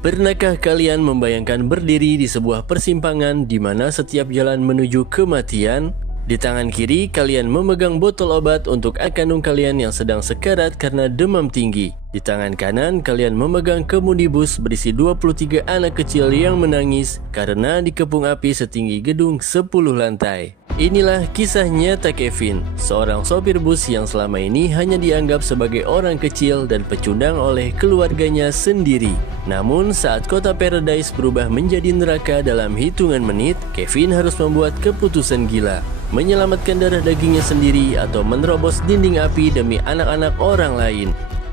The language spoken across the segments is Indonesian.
Pernahkah kalian membayangkan berdiri di sebuah persimpangan di mana setiap jalan menuju kematian? Di tangan kiri, kalian memegang botol obat untuk anak kandung kalian yang sedang sekarat karena demam tinggi. Di tangan kanan, kalian memegang kemudi bus berisi 23 anak kecil yang menangis karena dikepung api setinggi gedung 10 lantai. Inilah kisah nyata Kevin, seorang sopir bus yang selama ini hanya dianggap sebagai orang kecil dan pecundang oleh keluarganya sendiri. Namun saat kota Paradise berubah menjadi neraka dalam hitungan menit, Kevin harus membuat keputusan gila. Menyelamatkan darah dagingnya sendiri atau menerobos dinding api demi anak-anak orang lain.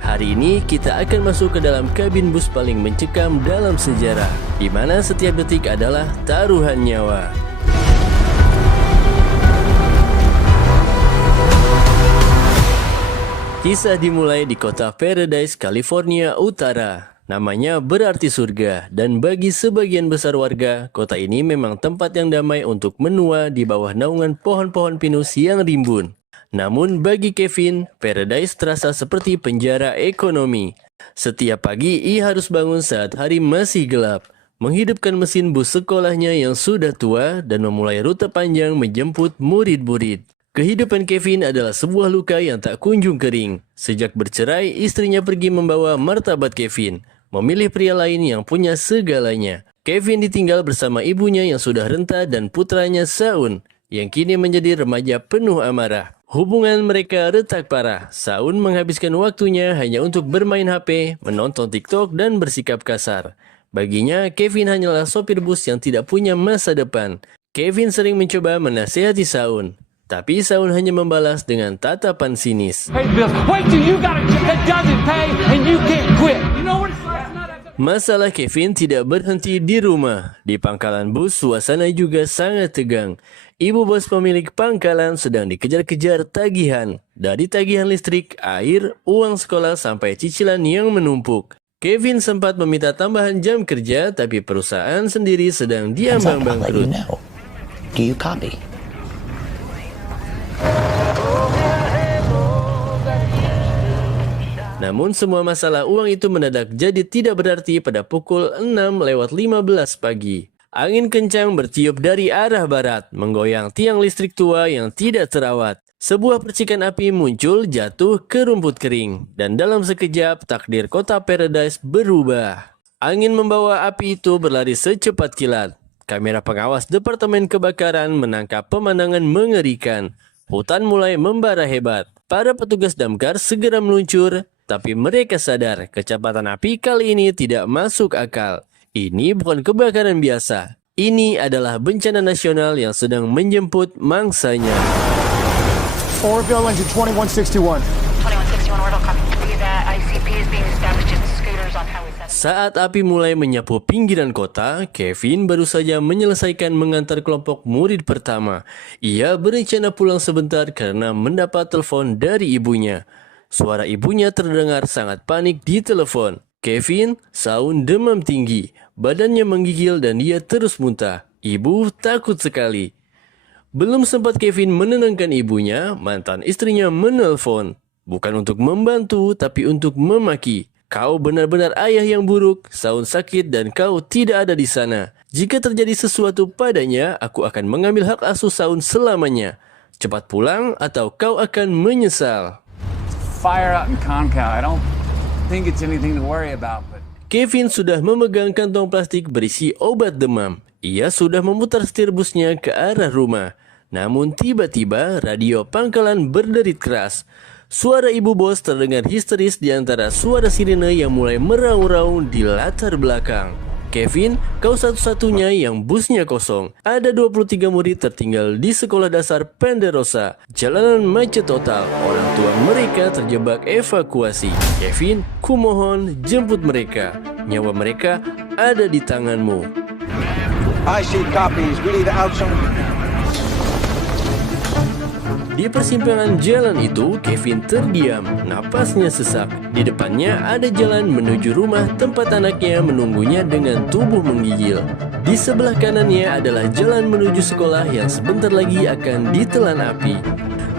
Hari ini kita akan masuk ke dalam kabin bus paling mencekam dalam sejarah, di mana setiap detik adalah taruhan nyawa. Kisah dimulai di kota Paradise, California Utara. Namanya berarti surga, dan bagi sebagian besar warga, kota ini memang tempat yang damai untuk menua di bawah naungan pohon-pohon pinus yang rimbun. Namun bagi Kevin, Paradise terasa seperti penjara ekonomi. Setiap pagi ia harus bangun saat hari masih gelap, menghidupkan mesin bus sekolahnya yang sudah tua, dan memulai rute panjang menjemput murid-murid. Kehidupan Kevin adalah sebuah luka yang tak kunjung kering. Sejak bercerai, istrinya pergi membawa martabat Kevin, memilih pria lain yang punya segalanya. Kevin ditinggal bersama ibunya yang sudah renta dan putranya Saun, yang kini menjadi remaja penuh amarah. Hubungan mereka retak parah. Saun menghabiskan waktunya hanya untuk bermain HP, menonton TikTok, dan bersikap kasar. Baginya, Kevin hanyalah sopir bus yang tidak punya masa depan. Kevin sering mencoba menasihati Saun, tapi Saun hanya membalas dengan tatapan sinis. Masalah Kevin tidak berhenti di rumah. Di pangkalan bus, suasana juga sangat tegang. Ibu bos pemilik pangkalan sedang dikejar-kejar tagihan. Dari tagihan listrik, air, uang sekolah, sampai cicilan yang menumpuk. Kevin sempat meminta tambahan jam kerja, tapi perusahaan sendiri sedang diambang bangkrut. Do you copy? Namun semua masalah uang itu mendadak jadi tidak berarti pada pukul 6:15 pagi. Angin kencang bertiup dari arah barat, menggoyang tiang listrik tua yang tidak terawat. Sebuah percikan api muncul jatuh ke rumput kering, dan dalam sekejap takdir kota Paradise berubah. Angin membawa api itu berlari secepat kilat. Kamera pengawas Departemen Kebakaran menangkap pemandangan mengerikan. Hutan mulai membara hebat. Para petugas damkar segera meluncur, tapi mereka sadar kecepatan api kali ini tidak masuk akal. Ini bukan kebakaran biasa. Ini adalah bencana nasional yang sedang menjemput mangsanya. Orville engine 2161. 2161, Orville, copy. ICP is being established in scooters on Highway 7. Saat api mulai menyapu pinggiran kota, Kevin baru saja menyelesaikan mengantar kelompok murid pertama. Ia berencana pulang sebentar karena mendapat telepon dari ibunya. Suara ibunya terdengar sangat panik di telepon. Kevin, Saun demam tinggi, badannya menggigil dan dia terus muntah. Ibu takut sekali. Belum sempat Kevin menenangkan ibunya, mantan istrinya menelpon. Bukan untuk membantu, tapi untuk memaki. Kau benar-benar ayah yang buruk, Saun sakit dan kau tidak ada di sana. Jika terjadi sesuatu padanya, aku akan mengambil hak asuh Saun selamanya. Cepat pulang atau kau akan menyesal. Fire out in Concal. I don't think it's anything to worry about, but Kevin sudah memegang kantong plastik berisi obat demam. Ia sudah memutar setir busnya ke arah rumah. Namun tiba-tiba radio pangkalan berderit keras. Suara ibu bos terdengar histeris di antara suara sirine yang mulai meraung-raung di latar belakang. Kevin, kau satu-satunya yang busnya kosong. Ada 23 murid tertinggal di sekolah dasar Ponderosa. Jalanan macet total. Orang tua mereka terjebak evakuasi. Kevin, kumohon jemput mereka. Nyawa mereka ada di tanganmu. IC copies. We need out some. Di persimpangan jalan itu, Kevin terdiam, napasnya sesak. Di depannya ada jalan menuju rumah tempat anaknya menunggunya dengan tubuh menggigil. Di sebelah kanannya adalah jalan menuju sekolah yang sebentar lagi akan ditelan api.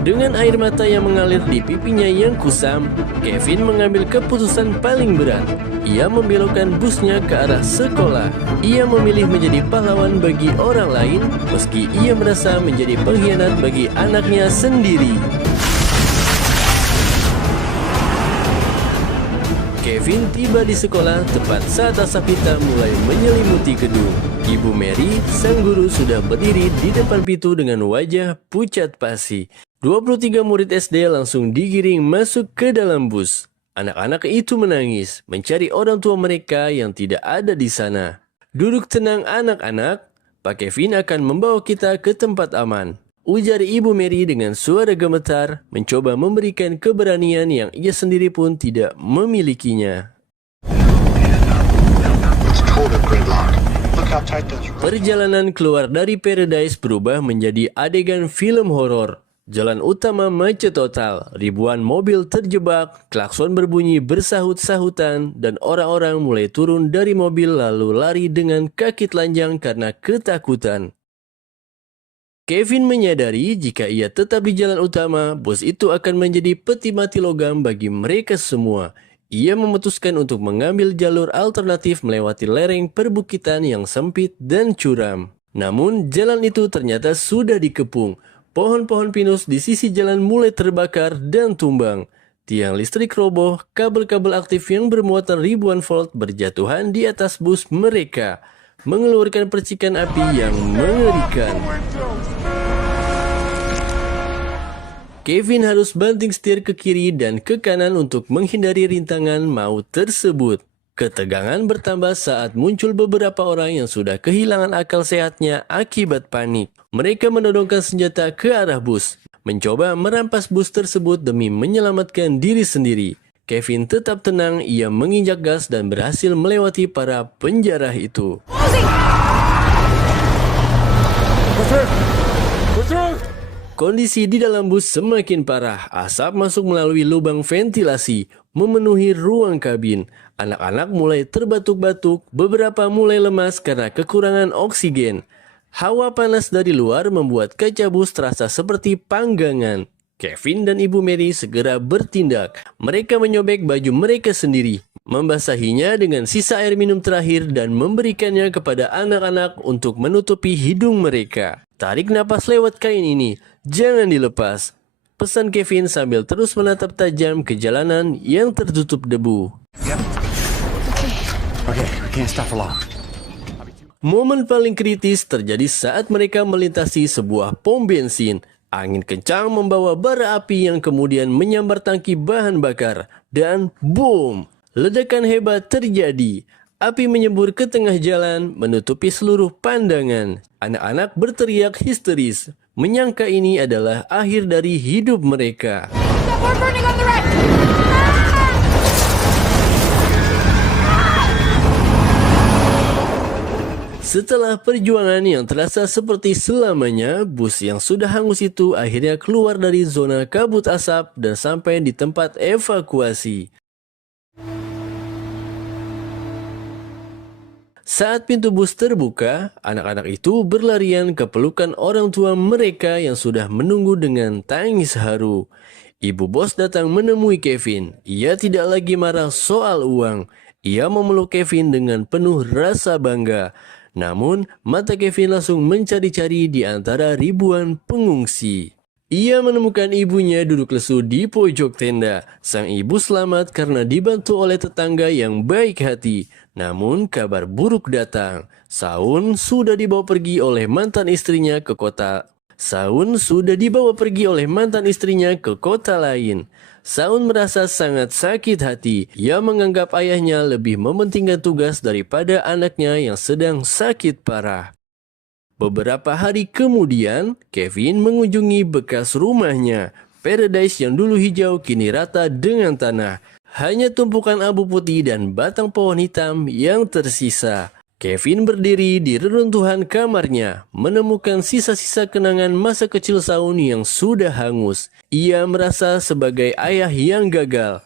Dengan air mata yang mengalir di pipinya yang kusam, Kevin mengambil keputusan paling berat. Ia membelokkan busnya ke arah sekolah. Ia memilih menjadi pahlawan bagi orang lain, meski ia merasa menjadi pengkhianat bagi anaknya sendiri. Kevin tiba di sekolah tepat saat asap hitam mulai menyelimuti gedung. Ibu Mary, sang guru, sudah berdiri di depan pintu dengan wajah pucat pasi. 23 murid SD langsung digiring masuk ke dalam bus. Anak-anak itu menangis, mencari orang tua mereka yang tidak ada di sana. Duduk tenang anak-anak, Pak Kevin akan membawa kita ke tempat aman, ujar Ibu Mary dengan suara gemetar, mencoba memberikan keberanian yang ia sendiri pun tidak memilikinya. Perjalanan keluar dari Paradise berubah menjadi adegan film horor. Jalan utama macet total, ribuan mobil terjebak, klakson berbunyi bersahut-sahutan, dan orang-orang mulai turun dari mobil lalu lari dengan kaki telanjang karena ketakutan. Kevin menyadari jika ia tetap di jalan utama, bos itu akan menjadi peti mati logam bagi mereka semua. Ia memutuskan untuk mengambil jalur alternatif melewati lereng perbukitan yang sempit dan curam. Namun, jalan itu ternyata sudah dikepung. Pohon-pohon pinus di sisi jalan mulai terbakar dan tumbang. Tiang listrik roboh, kabel-kabel aktif yang bermuatan ribuan volt berjatuhan di atas bus mereka, mengeluarkan percikan api yang mengerikan. Kevin harus banting setir ke kiri dan ke kanan untuk menghindari rintangan maut tersebut. Ketegangan bertambah saat muncul beberapa orang yang sudah kehilangan akal sehatnya akibat panik. Mereka menodongkan senjata ke arah bus, mencoba merampas bus tersebut demi menyelamatkan diri sendiri. Kevin tetap tenang, ia menginjak gas dan berhasil melewati para penjara itu. Kondisi di dalam bus semakin parah. Asap masuk melalui lubang ventilasi, memenuhi ruang kabin. Anak-anak mulai terbatuk-batuk, beberapa mulai lemas karena kekurangan oksigen. Hawa panas dari luar membuat kaca bus terasa seperti panggangan. Kevin dan Ibu Mary segera bertindak. Mereka menyobek baju mereka sendiri, membasahinya dengan sisa air minum terakhir dan memberikannya kepada anak-anak untuk menutupi hidung mereka. Tarik napas lewat kain ini, jangan dilepas, pesan Kevin sambil terus menatap tajam ke jalanan yang tertutup debu. Okay, we can't stop for long. Momen paling kritis terjadi saat mereka melintasi sebuah pom bensin. Angin kencang membawa bara api yang kemudian menyambar tangki bahan bakar. Dan boom! Ledakan hebat terjadi. Api menyembur ke tengah jalan, menutupi seluruh pandangan. Anak-anak berteriak histeris, menyangka ini adalah akhir dari hidup mereka. Setelah perjuangan yang terasa seperti selamanya, bus yang sudah hangus itu akhirnya keluar dari zona kabut asap dan sampai di tempat evakuasi. Saat pintu bus terbuka, anak-anak itu berlarian ke pelukan orang tua mereka yang sudah menunggu dengan tangis haru. Ibu bos datang menemui Kevin. Ia tidak lagi marah soal uang. Ia memeluk Kevin dengan penuh rasa bangga. Namun, mata Kevin langsung mencari-cari di antara ribuan pengungsi. Ia menemukan ibunya duduk lesu di pojok tenda. Sang ibu selamat karena dibantu oleh tetangga yang baik hati. Namun, kabar buruk datang. Saun sudah dibawa pergi oleh mantan istrinya ke kota. Lain. Saun merasa sangat sakit hati. Ia menganggap ayahnya lebih mementingkan tugas daripada anaknya yang sedang sakit parah. Beberapa hari kemudian, Kevin mengunjungi bekas rumahnya. Paradise yang dulu hijau kini rata dengan tanah. Hanya tumpukan abu putih dan batang pohon hitam yang tersisa. Kevin berdiri di reruntuhan kamarnya, menemukan sisa-sisa kenangan masa kecil Saun yang sudah hangus. Ia merasa sebagai ayah yang gagal.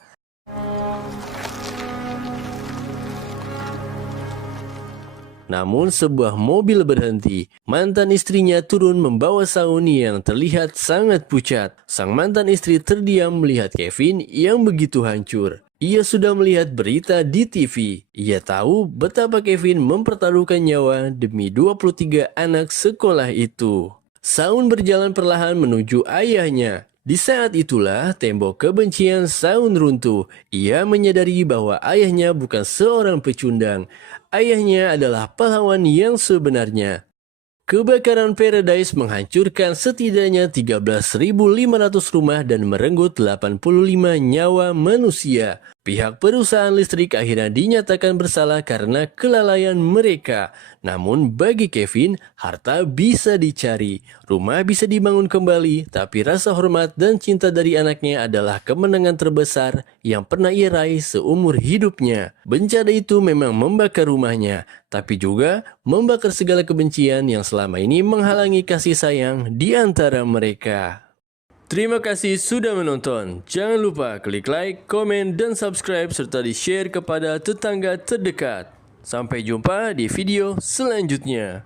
namun sebuah mobil berhenti. Mantan istrinya turun membawa Shaun yang terlihat sangat pucat. Sang mantan istri terdiam melihat Kevin yang begitu hancur. Ia sudah melihat berita di TV. Ia tahu betapa Kevin mempertaruhkan nyawa demi 23 anak sekolah itu. Shaun berjalan perlahan menuju ayahnya. Di saat itulah tembok kebencian Shaun runtuh. Ia menyadari bahwa ayahnya bukan seorang pecundang. Ayahnya adalah pahlawan yang sebenarnya. Kebakaran Paradise menghancurkan setidaknya 13.500 rumah dan merenggut 85 nyawa manusia. Pihak perusahaan listrik akhirnya dinyatakan bersalah karena kelalaian mereka. Namun bagi Kevin, harta bisa dicari, rumah bisa dibangun kembali, tapi rasa hormat dan cinta dari anaknya adalah kemenangan terbesar yang pernah ia raih seumur hidupnya. Bencana itu memang membakar rumahnya, tapi juga membakar segala kebencian yang selama ini menghalangi kasih sayang di antara mereka. Terima kasih sudah menonton. Jangan lupa klik like, komen, dan subscribe serta di-share kepada tetangga terdekat. Sampai jumpa di video selanjutnya.